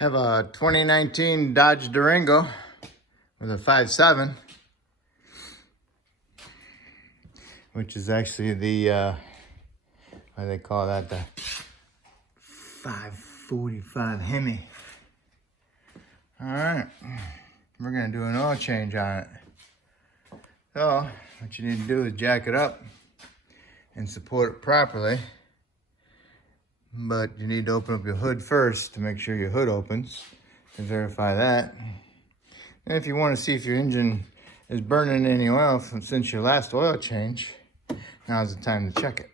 Have a 2019 Dodge Durango with a 5.7, which is actually the, what do they call that, the 545 Hemi. All right, we're gonna do an oil change on it. So what you need to do is jack it up and support it properly. But you need to open up your hood first to make sure your hood opens and verify that. And if you want to see if your engine is burning any oil since your last oil change, now's the time to check it.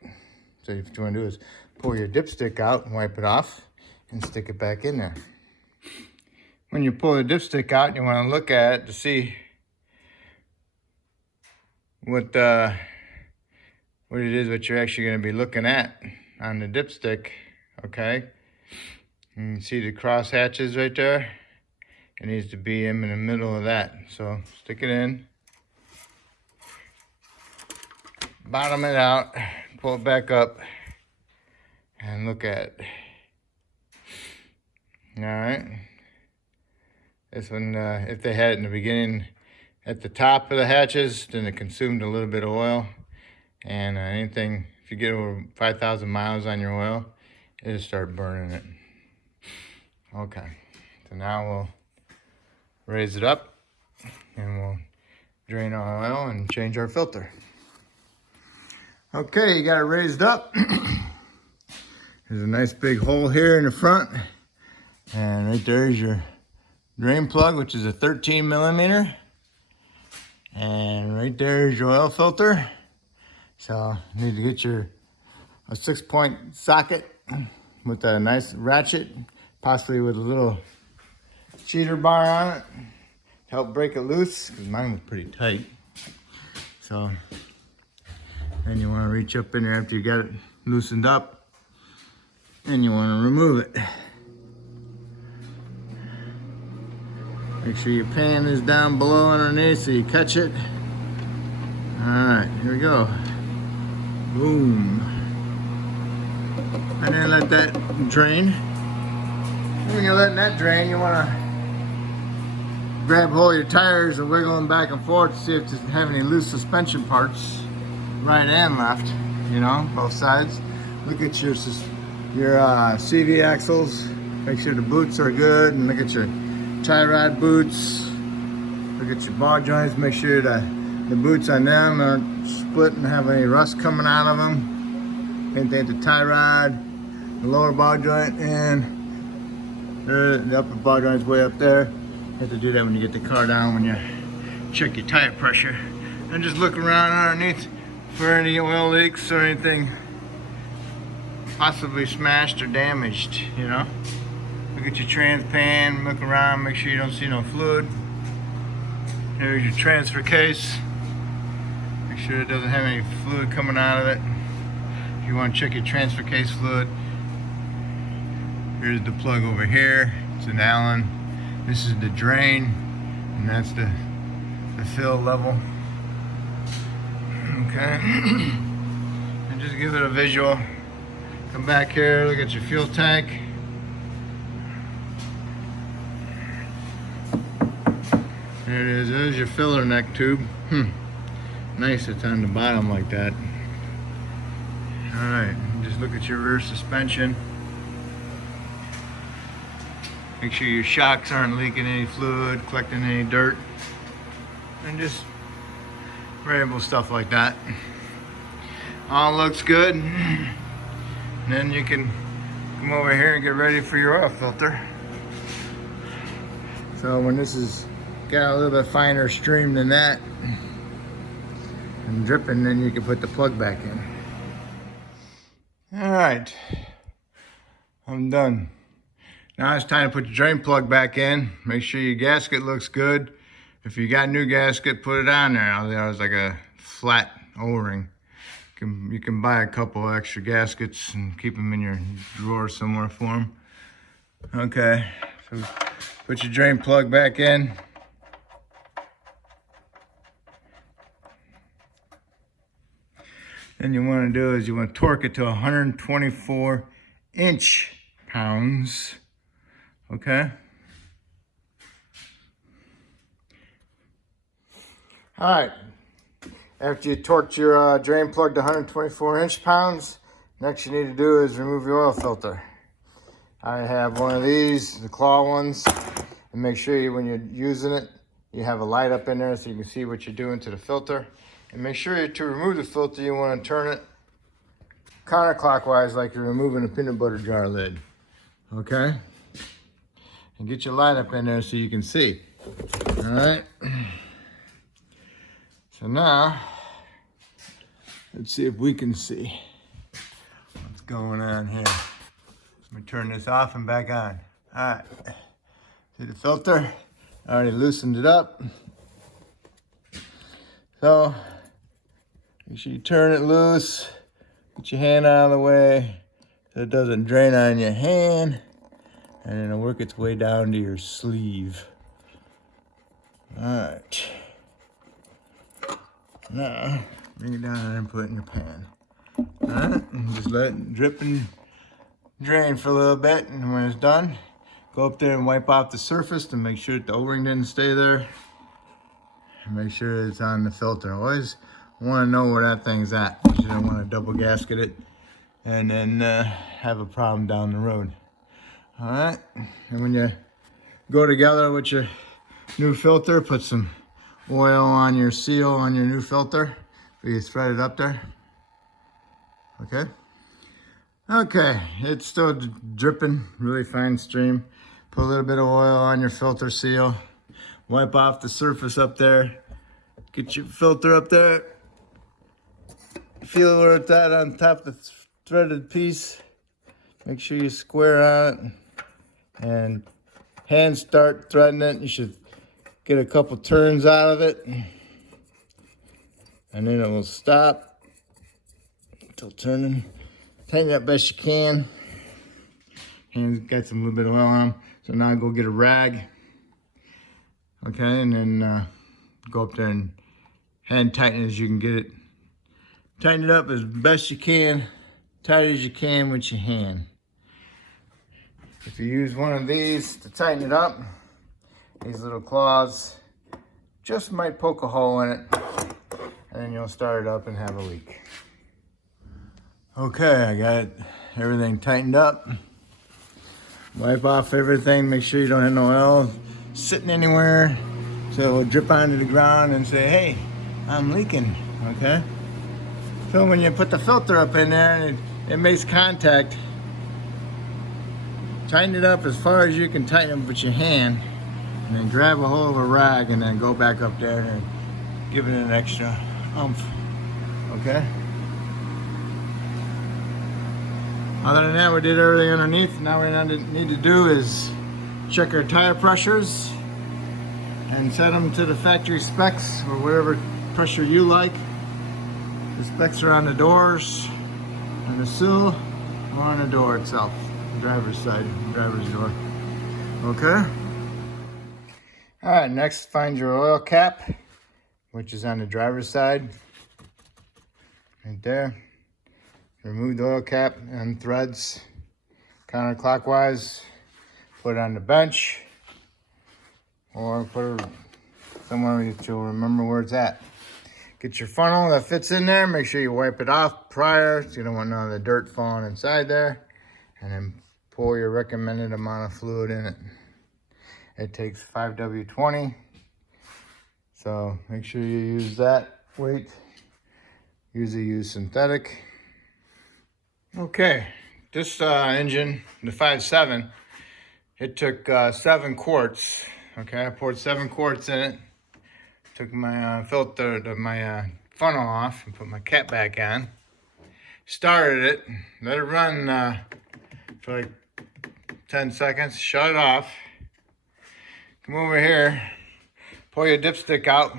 So what you want to do is pull your dipstick out and wipe it off and stick it back in there. When you pull the dipstick out, you want to look at it to see what it is that you're actually going to be looking at on the dipstick. Okay, and you see the cross hatches right there? It needs to be in the middle of that. So stick it in, bottom it out, pull it back up, and look at it. All right. This one, if they had it in the beginning at the top of the hatches, then it consumed a little bit of oil. And anything, if you get over 5,000 miles on your oil, it'll start burning it. Okay, so now we'll raise it up and we'll drain our oil and change our filter. Okay, you got it raised up. There's a nice big hole here in the front. And right there is your drain plug, which is a 13 millimeter. And right there is your oil filter. So you need to get a 6-point socket with a nice ratchet, possibly with a little cheater bar on it to help break it loose, because mine was pretty tight. So then you want to reach up in there after you got it loosened up and you want to remove it. Make sure your pan is down below underneath so you catch it. All right, here we go. Boom. And then let that drain. When you're letting that drain, you want to grab hold of your tires and wiggle them back and forth to see if they have any loose suspension parts, right and left, you know, both sides. Look at your CV axles. Make sure the boots are good, and look at your tie rod boots. Look at your ball joints. Make sure the boots on them aren't split and have any rust coming out of them. Anything at the tie rod, the lower ball joint, and the upper ball joint's way up there. You have to do that when you get the car down, when you check your tire pressure. And just look around underneath for any oil leaks or anything possibly smashed or damaged, you know. Look at your trans pan, look around, make sure you don't see no fluid. Here's your transfer case. Make sure it doesn't have any fluid coming out of it. If you want to check your transfer case fluid, here's the plug over here. It's an Allen. This is the drain, and that's the fill level. Okay. And just give it a visual. Come back here, look at your fuel tank. There it is. There's your filler neck tube. Nice, it's on the bottom like that. Alright, just look at your rear suspension. Make sure your shocks aren't leaking any fluid, collecting any dirt. And just variable stuff like that. All looks good. And then you can come over here and get ready for your oil filter. So when this is got a little bit finer stream than that and dripping, then you can put the plug back in. All right, I'm done. Now it's time to put your drain plug back in. Make sure your gasket looks good. If you got new gasket, put it on there. Otherwise, like a flat O-ring. You can buy a couple extra gaskets and keep them in your drawer somewhere for them. Okay, so put your drain plug back in. Then you want to do is you want to torque it to 124 inch pounds Okay. All right. After you torch your drain plug to 124 inch-pounds, next you need to do is remove your oil filter. I have one of these, the claw ones, and make sure when you're using it, you have a light up in there so you can see what you're doing to the filter. And make sure to remove the filter, you want to turn it counterclockwise like you're removing a peanut butter jar lid. Okay? And get your light up in there so you can see. All right? So now, let's see if we can see what's going on here. Let me turn this off and back on. All right. See the filter? I already loosened it up. So, make sure you turn it loose. Get your hand out of the way so it doesn't drain on your hand. And then it'll work its way down to your sleeve. All right. Now, bring it down and put it in your pan. All right, and just let it drip and drain for a little bit. And when it's done, go up there and wipe off the surface to make sure that the O-ring didn't stay there. And make sure it's on the filter. Always want to know where that thing's at. You don't want to double gasket it and then have a problem down the road. All right, and when you go together with your new filter, put some oil on your seal on your new filter. You thread it up there. Okay. Okay, it's still dripping, really fine stream. Put a little bit of oil on your filter seal. Wipe off the surface up there. Get your filter up there. Feel where it's at on top of the threaded piece. Make sure you square on it. And hand start threading it. You should get a couple turns out of it. And then it will stop until turning. Tighten it up best you can. Hands got some little bit of oil on them. So now go get a rag. Okay, and then go up there and hand tighten it as you can get it. Tighten it up as best you can, tight as you can with your hand. If you use one of these to tighten it up, these little claws just might poke a hole in it, and then you'll start it up and have a leak. Okay, I got everything tightened up. Wipe off everything, make sure you don't have no oil sitting anywhere so it will drip onto the ground and say, hey, I'm leaking, okay? So when you put the filter up in there and it makes contact, tighten it up as far as you can tighten it with your hand, and then grab a hold of a rag and then go back up there and give it an extra oomph, okay? Other than that, we did everything underneath. Now what we need to do is check our tire pressures and set them to the factory specs or whatever pressure you like. The specs are on the doors, on the sill, or on the door itself, the driver's side, driver's door. Okay? All right, next find your oil cap, which is on the driver's side, right there. Remove the oil cap and threads counterclockwise. Put it on the bench or put it somewhere that you'll remember where it's at. Get your funnel that fits in there. Make sure you wipe it off prior so you don't want none of the dirt falling inside there. And then pour your recommended amount of fluid in it. It takes 5W20. So make sure you use that weight. Usually use synthetic. Okay, this engine, the 5.7, it took 7 quarts. Okay, I poured 7 quarts in it. Took my my funnel off and put my cap back on. Started it, let it run for like 10 seconds, shut it off. Come over here, pull your dipstick out,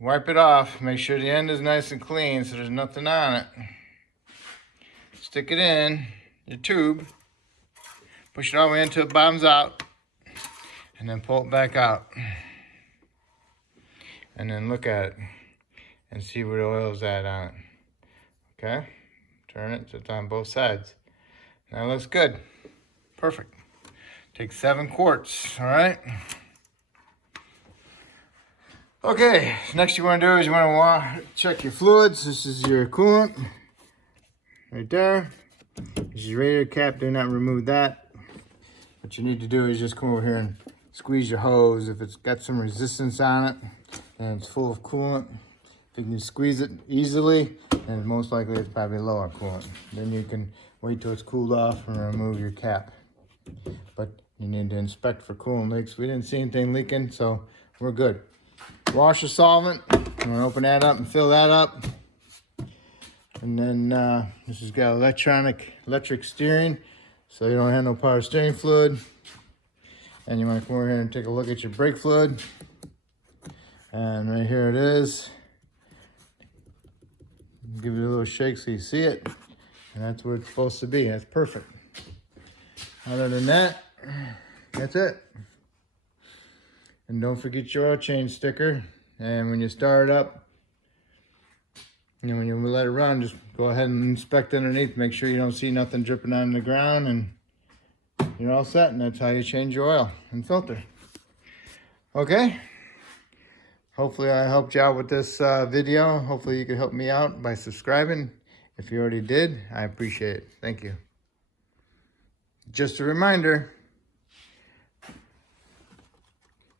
wipe it off, make sure the end is nice and clean so there's nothing on it. Stick it in your tube, push it all the way until it bottoms out, and then pull it back out. And then look at it and see where the oil's at on it. Okay? Turn it so it's on both sides. Now it looks good. Perfect. Take 7 quarts, all right? Okay, next you want to do is you want to check your fluids. This is your coolant right there. This is your radiator cap. Do not remove that. What you need to do is just come over here and squeeze your hose. If it's got some resistance on it and it's full of coolant, if you can squeeze it easily, then most likely it's probably low on coolant. Then you can wait till it's cooled off and remove your cap. But you need to inspect for coolant leaks. We didn't see anything leaking, so we're good. Wash the solvent. I'm gonna open that up and fill that up. And then this has got electric steering, so you don't have no power steering fluid. And you want to come over here and take a look at your brake fluid. And right here it is. Give it a little shake so you see it. And that's where it's supposed to be. That's perfect. Other than that, that's it. And don't forget your oil change sticker. And when you start it up, and when you let it run, just go ahead and inspect underneath. Make sure you don't see nothing dripping on the ground, and you're all set. And that's how you change your oil and filter. Okay. Hopefully I helped you out with this video. Hopefully you could help me out by subscribing. If you already did, I appreciate it. Thank you. Just a reminder,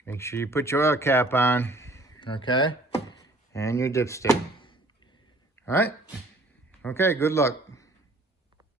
make sure you put your oil cap on, okay? And your dipstick. All right? Okay, good luck.